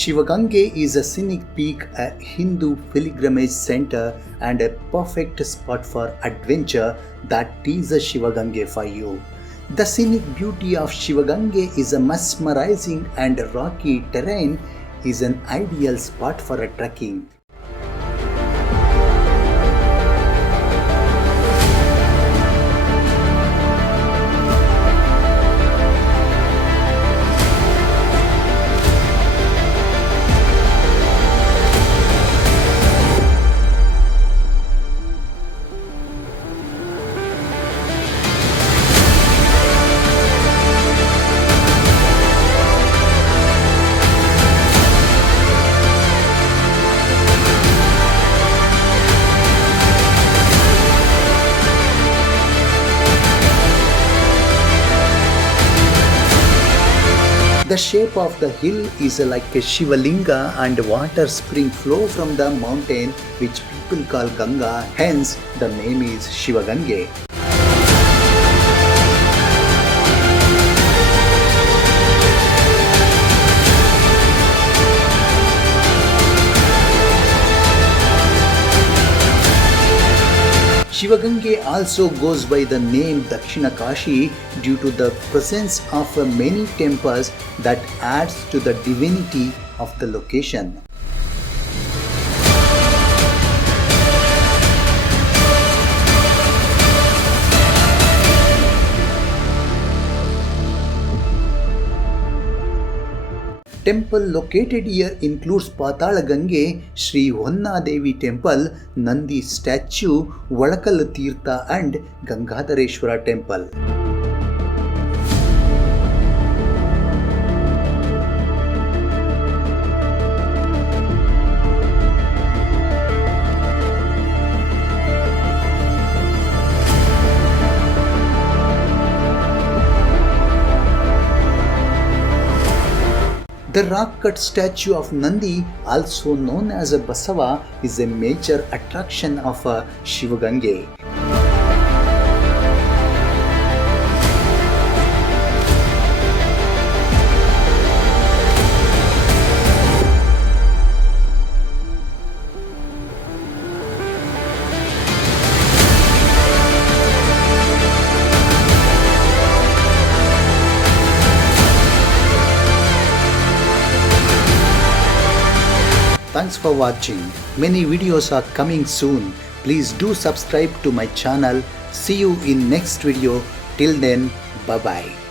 Shivagange is a scenic peak, a Hindu pilgrimage center, and a perfect spot for adventure that teases Shivagange for you. The scenic beauty of Shivagange is a mesmerizing and rocky terrain is an ideal spot for a trekking. The shape of the hill is like a Shivalinga and water spring flow from the mountain which people call Ganga, hence the name is Shivagange. Shivagange also goes by the name Dakshina Kashi due to the presence of many temples that adds to the divinity of the location. Temple located here includes Pathala Gange, Sri Honnammadevi Temple, Nandi Statue, Olakal Teertha and Gangadhareshwara Temple. The rock-cut statue of Nandi, also known as a Basava, is a major attraction of Shivagange. Thanks for watching. Many videos are coming soon. Please do subscribe to my channel. See you in next video. Till then, bye bye.